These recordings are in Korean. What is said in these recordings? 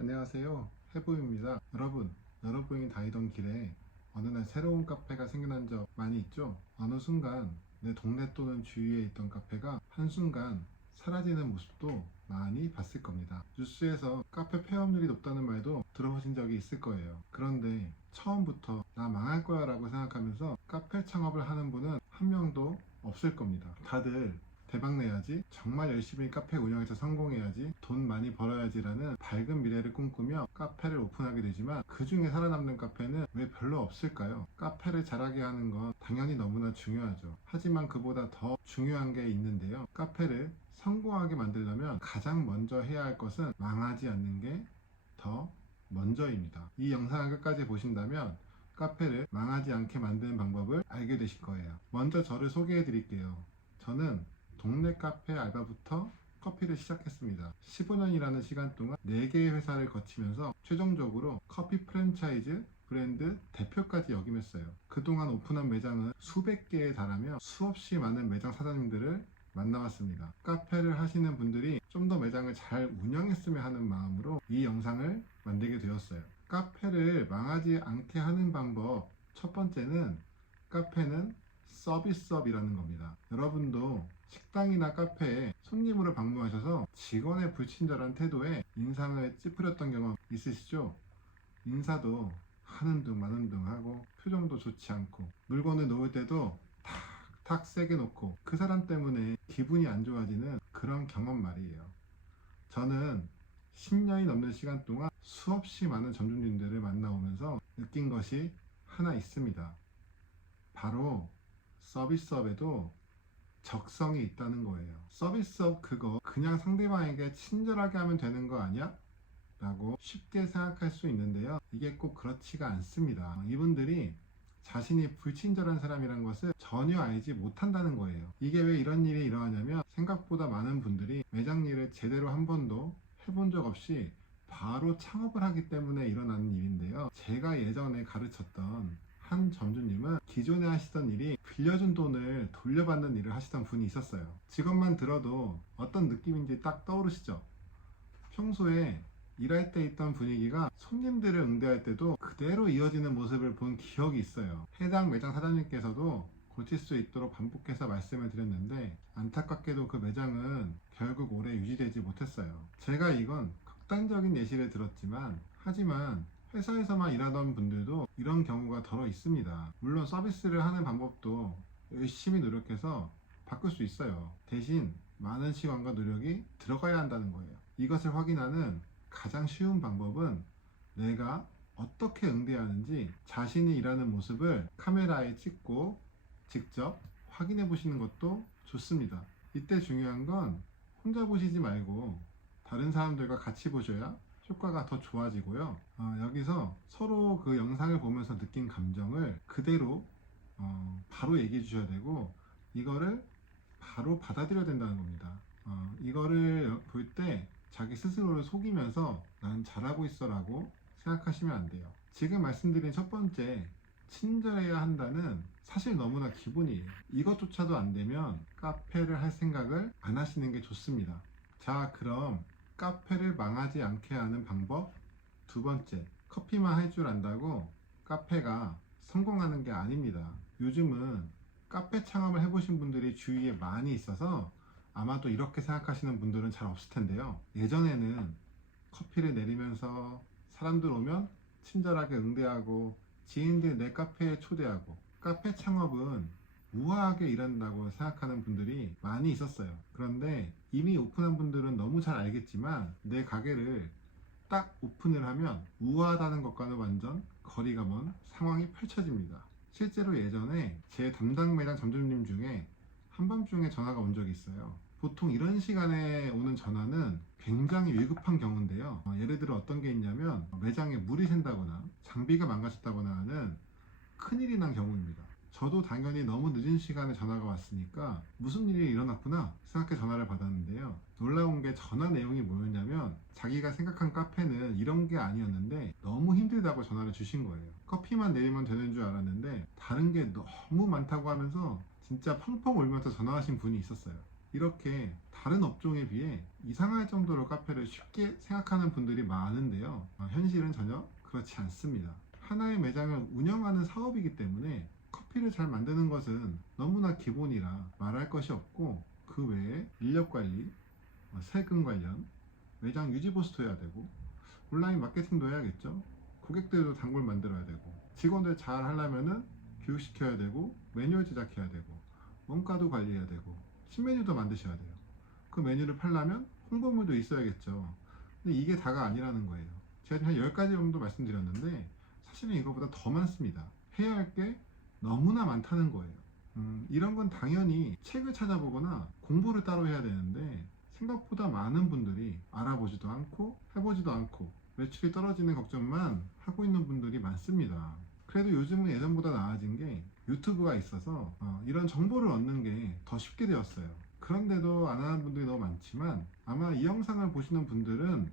안녕하세요. 해보입니다. 여러분이 다니던 길에 어느 날 새로운 카페가 생겨난 적 많이 있죠? 어느 순간 내 동네 또는 주위에 있던 카페가 한순간 사라지는 모습도 많이 봤을 겁니다. 뉴스에서 카페 폐업률이 높다는 말도 들어보신 적이 있을 거예요. 그런데 처음부터 나 망할 거야 라고 생각하면서 카페 창업을 하는 분은 한 명도 없을 겁니다. 다들 대박 내야지, 정말 열심히 카페 운영에서 성공해야지, 돈 많이 벌어야지라는 밝은 미래를 꿈꾸며 카페를 오픈하게 되지만 그 중에 살아남는 카페는 왜 별로 없을까요? 카페를 잘하게 하는 건 당연히 너무나 중요하죠. 하지만 그보다 더 중요한 게 있는데요. 카페를 성공하게 만들려면 가장 먼저 해야 할 것은 망하지 않는 게 더 먼저입니다. 이 영상을 끝까지 보신다면 카페를 망하지 않게 만드는 방법을 알게 되실 거예요. 먼저 저를 소개해 드릴게요. 저는 동네 카페 알바부터 커피를 시작했습니다. 15년이라는 시간 동안 4개의 회사를 거치면서 최종적으로 커피 프랜차이즈 브랜드 대표까지 역임했어요. 그동안 오픈한 매장은 수백 개에 달하며 수없이 많은 매장 사장님들을 만나봤습니다. 카페를 하시는 분들이 좀 더 매장을 잘 운영했으면 하는 마음으로 이 영상을 만들게 되었어요. 카페를 망하지 않게 하는 방법 첫 번째는 카페는 서비스업이라는 겁니다. 여러분도 식당이나 카페에 손님으로 방문하셔서 직원의 불친절한 태도에 인상을 찌푸렸던 경험 있으시죠? 인사도 하는 둥 마는 둥 하고 표정도 좋지 않고 물건을 놓을 때도 탁탁 세게 놓고 그 사람 때문에 기분이 안 좋아지는 그런 경험 말이에요. 저는 10년이 넘는 시간 동안 수없이 많은 점주님들을 만나오면서 느낀 것이 하나 있습니다. 바로 서비스업에도 적성이 있다는 거예요. 서비스업 그거 그냥 상대방에게 친절하게 하면 되는 거 아니야? 라고 쉽게 생각할 수 있는데요. 이게 꼭 그렇지가 않습니다. 이분들이 자신이 불친절한 사람이란 것을 전혀 알지 못한다는 거예요. 이게 왜 이런 일이 일어나냐면 생각보다 많은 분들이 매장 일을 제대로 한 번도 해본 적 없이 바로 창업을 하기 때문에 일어나는 일인데요. 제가 예전에 가르쳤던 한 점주님은 기존에 하시던 일이 빌려준 돈을 돌려받는 일을 하시던 분이 있었어요. 직업만 들어도 어떤 느낌인지 딱 떠오르시죠? 평소에 일할 때 있던 분위기가 손님들을 응대할 때도 그대로 이어지는 모습을 본 기억이 있어요. 해당 매장 사장님께서도 고칠 수 있도록 반복해서 말씀을 드렸는데 안타깝게도 그 매장은 결국 오래 유지되지 못했어요. 제가 이건 극단적인 예시를 들었지만 하지만 회사에서만 일하던 분들도 이런 경우가 더러 있습니다. 물론 서비스를 하는 방법도 열심히 노력해서 바꿀 수 있어요. 대신 많은 시간과 노력이 들어가야 한다는 거예요. 이것을 확인하는 가장 쉬운 방법은 내가 어떻게 응대하는지 자신이 일하는 모습을 카메라에 찍고 직접 확인해 보시는 것도 좋습니다. 이때 중요한 건 혼자 보시지 말고 다른 사람들과 같이 보셔야 효과가 더 좋아지고요. 여기서 서로 그 영상을 보면서 느낀 감정을 그대로 바로 얘기해 주셔야 되고 이거를 바로 받아들여야 된다는 겁니다. 이거를 볼 때 자기 스스로를 속이면서 난 잘하고 있어 라고 생각하시면 안 돼요. 지금 말씀드린 첫 번째 친절해야 한다는 사실 너무나 기본이에요. 이것조차도 안 되면 카페를 할 생각을 안 하시는 게 좋습니다. 자, 그럼 카페를 망하지 않게 하는 방법 두 번째, 커피만 할 줄 안다고 카페가 성공하는 게 아닙니다. 요즘은 카페 창업을 해보신 분들이 주위에 많이 있어서 아마도 이렇게 생각하시는 분들은 잘 없을 텐데요. 예전에는 커피를 내리면서 사람들 오면 친절하게 응대하고 지인들 내 카페에 초대하고 카페 창업은 우아하게 일한다고 생각하는 분들이 많이 있었어요. 그런데 이미 오픈한 분들은 너무 잘 알겠지만 내 가게를 딱 오픈을 하면 우아하다는 것과는 완전 거리가 먼 상황이 펼쳐집니다. 실제로 예전에 제 담당 매장 점주님 중에 한밤중에 전화가 온 적이 있어요. 보통 이런 시간에 오는 전화는 굉장히 위급한 경우인데요. 예를 들어 어떤 게 있냐면 매장에 물이 샌다거나 장비가 망가졌다거나 하는 큰일이 난 경우입니다. 저도 당연히 너무 늦은 시간에 전화가 왔으니까 무슨 일이 일어났구나 생각해 전화를 받았는데요. 놀라운 게 전화 내용이 뭐였냐면 자기가 생각한 카페는 이런 게 아니었는데 너무 힘들다고 전화를 주신 거예요. 커피만 내리면 되는 줄 알았는데 다른 게 너무 많다고 하면서 진짜 펑펑 울면서 전화하신 분이 있었어요. 이렇게 다른 업종에 비해 이상할 정도로 카페를 쉽게 생각하는 분들이 많은데요. 현실은 전혀 그렇지 않습니다. 하나의 매장을 운영하는 사업이기 때문에 커피를 잘 만드는 것은 너무나 기본이라 말할 것이 없고, 그 외에 인력 관리, 세금 관련, 매장 유지 보수도 해야 되고, 온라인 마케팅도 해야겠죠. 고객들도 단골 만들어야 되고, 직원들 잘 하려면은 교육시켜야 되고, 매뉴얼 제작해야 되고, 원가도 관리해야 되고, 신메뉴도 만드셔야 돼요. 그 메뉴를 팔려면 홍보물도 있어야겠죠. 근데 이게 다가 아니라는 거예요. 제가 지금 한 10가지 정도 말씀드렸는데 사실은 이거보다 더 많습니다. 해야 할 게 너무나 많다는 거예요. 이런 건 당연히 책을 찾아보거나 공부를 따로 해야 되는데, 생각보다 많은 분들이 알아보지도 않고 해보지도 않고 매출이 떨어지는 걱정만 하고 있는 분들이 많습니다. 그래도 요즘은 예전보다 나아진 게 유튜브가 있어서 이런 정보를 얻는 게 더 쉽게 되었어요. 그런데도 안 하는 분들이 너무 많지만, 아마 이 영상을 보시는 분들은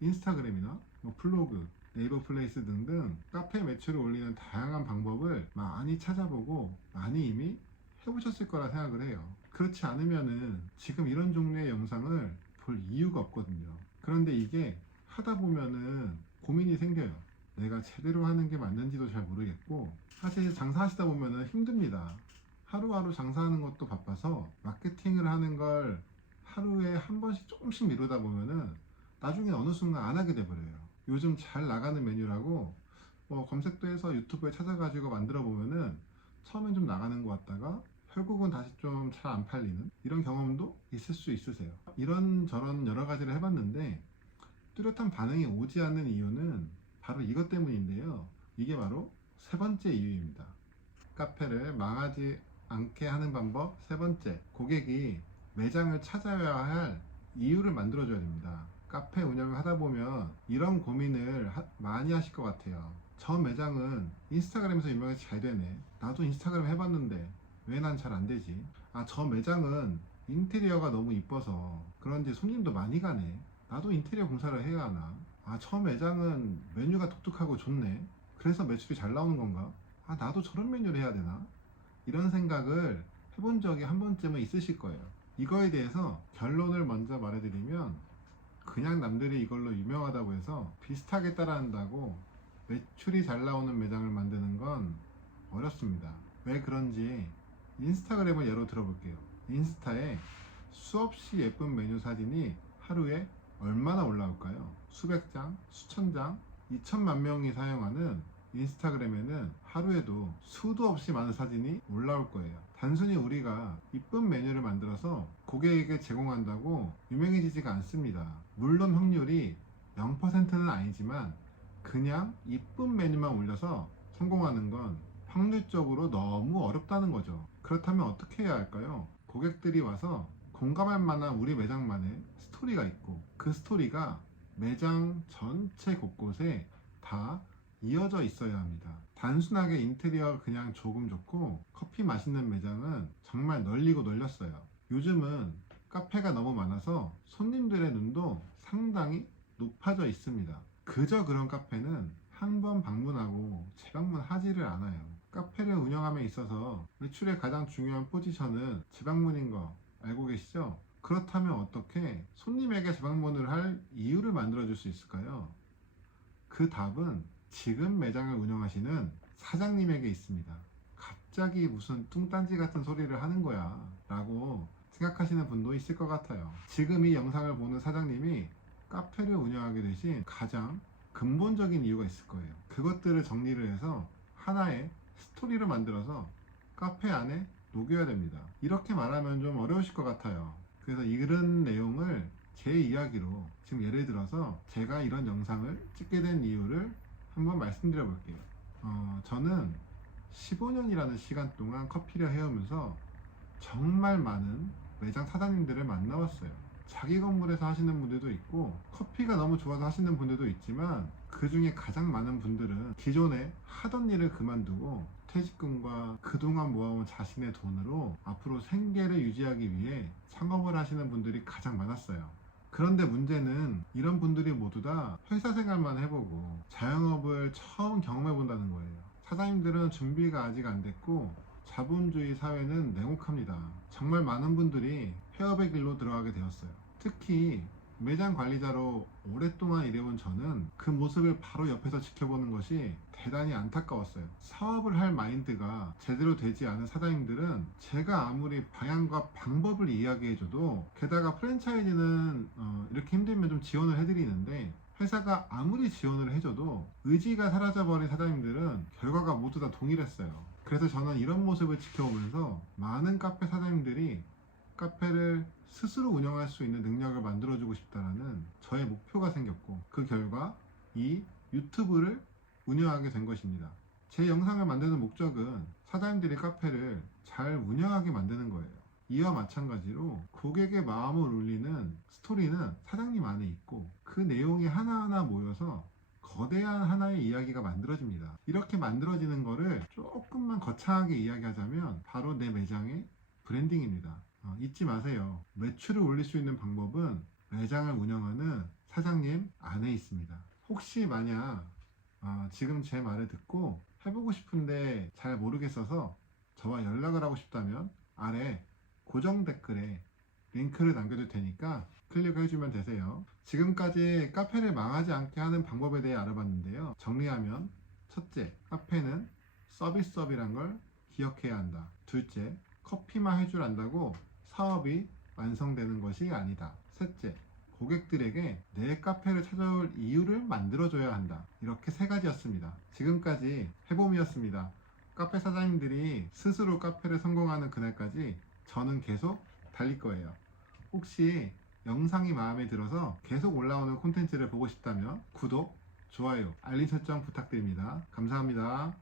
인스타그램이나 블로그, 네이버 플레이스 등등 카페 매출을 올리는 다양한 방법을 많이 찾아보고 많이 이미 해보셨을 거라 생각을 해요. 그렇지 않으면은 지금 이런 종류의 영상을 볼 이유가 없거든요. 그런데 이게 하다 보면은 고민이 생겨요. 내가 제대로 하는 게 맞는지도 잘 모르겠고, 사실 장사하시다 보면은 힘듭니다. 하루하루 장사하는 것도 바빠서 마케팅을 하는 걸 하루에 한 번씩 조금씩 미루다 보면은 나중에 어느 순간 안 하게 돼버려요. 요즘 잘 나가는 메뉴라고 검색도 해서 유튜브에 찾아가지고 만들어 보면은 처음엔 좀 나가는 것 같다가 결국은 다시 좀 잘 안 팔리는 이런 경험도 있을 수 있으세요. 이런저런 여러 가지를 해봤는데 뚜렷한 반응이 오지 않는 이유는 바로 이것 때문인데요. 이게 바로 세 번째 이유입니다. 카페를 망하지 않게 하는 방법 세 번째, 고객이 매장을 찾아야 할 이유를 만들어줘야 됩니다. 카페 운영을 하다 보면 이런 고민을 많이 하실 것 같아요. 저 매장은 인스타그램에서 유명해서 잘 되네. 나도 인스타그램 해봤는데 왜 난 잘 안 되지? 저 매장은 인테리어가 너무 이뻐서 그런지 손님도 많이 가네. 나도 인테리어 공사를 해야 하나? 저 매장은 메뉴가 독특하고 좋네. 그래서 매출이 잘 나오는 건가? 나도 저런 메뉴를 해야 되나? 이런 생각을 해본 적이 한 번쯤은 있으실 거예요. 이거에 대해서 결론을 먼저 말해드리면, 그냥 남들이 이걸로 유명하다고 해서 비슷하게 따라한다고 매출이 잘 나오는 매장을 만드는 건 어렵습니다. 왜 그런지 인스타그램을 예로 들어볼게요. 인스타에 수없이 예쁜 메뉴 사진이 하루에 얼마나 올라올까요? 수백 장, 수천 장, 2천만 명이 사용하는 인스타그램에는 하루에도 수도 없이 많은 사진이 올라올 거예요. 단순히 우리가 이쁜 메뉴를 만들어서 고객에게 제공한다고 유명해지지가 않습니다. 물론 확률이 0%는 아니지만 그냥 이쁜 메뉴만 올려서 성공하는 건 확률적으로 너무 어렵다는 거죠. 그렇다면 어떻게 해야 할까요? 고객들이 와서 공감할 만한 우리 매장만의 스토리가 있고, 그 스토리가 매장 전체 곳곳에 다 이어져 있어야 합니다. 단순하게 인테리어가 그냥 조금 좋고 커피 맛있는 매장은 정말 널리고 널렸어요. 요즘은 카페가 너무 많아서 손님들의 눈도 상당히 높아져 있습니다. 그저 그런 카페는 한 번 방문하고 재방문하지를 않아요. 카페를 운영함에 있어서 매출의 가장 중요한 포지션은 재방문인 거 알고 계시죠? 그렇다면 어떻게 손님에게 재방문을 할 이유를 만들어 줄 수 있을까요? 그 답은 지금 매장을 운영하시는 사장님에게 있습니다. 갑자기 무슨 뚱딴지 같은 소리를 하는 거야 라고 생각하시는 분도 있을 것 같아요. 지금 이 영상을 보는 사장님이 카페를 운영하게 되신 가장 근본적인 이유가 있을 거예요. 그것들을 정리를 해서 하나의 스토리를 만들어서 카페 안에 녹여야 됩니다. 이렇게 말하면 좀 어려우실 것 같아요. 그래서 이런 내용을 제 이야기로, 지금 예를 들어서 제가 이런 영상을 찍게 된 이유를 한번 말씀드려 볼게요. 저는 15년이라는 시간 동안 커피를 해오면서 정말 많은 매장 사장님들을 만나왔어요. 자기 건물에서 하시는 분들도 있고 커피가 너무 좋아서 하시는 분들도 있지만, 그 중에 가장 많은 분들은 기존에 하던 일을 그만두고 퇴직금과 그동안 모아온 자신의 돈으로 앞으로 생계를 유지하기 위해 창업을 하시는 분들이 가장 많았어요. 그런데 문제는 이런 분들이 모두 다 회사 생활만 해보고 자영업을 처음 경험해 본다는 거예요. 사장님들은 준비가 아직 안 됐고 자본주의 사회는 냉혹합니다. 정말 많은 분들이 폐업의 길로 들어가게 되었어요. 특히 매장 관리자로 오랫동안 일해온 저는 그 모습을 바로 옆에서 지켜보는 것이 대단히 안타까웠어요. 사업을 할 마인드가 제대로 되지 않은 사장님들은 제가 아무리 방향과 방법을 이야기해줘도, 게다가 프랜차이즈는 이렇게 힘들면 좀 지원을 해드리는데, 회사가 아무리 지원을 해줘도 의지가 사라져버린 사장님들은 결과가 모두 다 동일했어요. 그래서 저는 이런 모습을 지켜보면서 많은 카페 사장님들이 카페를 스스로 운영할 수 있는 능력을 만들어주고 싶다라는 저의 목표가 생겼고, 그 결과 이 유튜브를 운영하게 된 것입니다. 제 영상을 만드는 목적은 사장님들이 카페를 잘 운영하게 만드는 거예요. 이와 마찬가지로 고객의 마음을 울리는 스토리는 사장님 안에 있고, 그 내용이 하나하나 모여서 거대한 하나의 이야기가 만들어집니다. 이렇게 만들어지는 거를 조금만 거창하게 이야기하자면 바로 내 매장의 브랜딩입니다. 잊지 마세요. 매출을 올릴 수 있는 방법은 매장을 운영하는 사장님 안에 있습니다. 혹시 만약 지금 제 말을 듣고 해보고 싶은데 잘 모르겠어서 저와 연락을 하고 싶다면 아래 고정 댓글에 링크를 남겨둘 테니까 클릭을 해주면 되세요. 지금까지 카페를 망하지 않게 하는 방법에 대해 알아봤는데요. 정리하면, 첫째, 카페는 서비스업이란 걸 기억해야 한다. 둘째, 커피만 해주란다고 사업이 완성되는 것이 아니다. 셋째, 고객들에게 내 카페를 찾아올 이유를 만들어줘야 한다. 이렇게 세 가지였습니다. 지금까지 해봄이었습니다. 카페 사장님들이 스스로 카페를 성공하는 그날까지 저는 계속 달릴 거예요. 혹시 영상이 마음에 들어서 계속 올라오는 콘텐츠를 보고 싶다면 구독, 좋아요, 알림 설정 부탁드립니다. 감사합니다.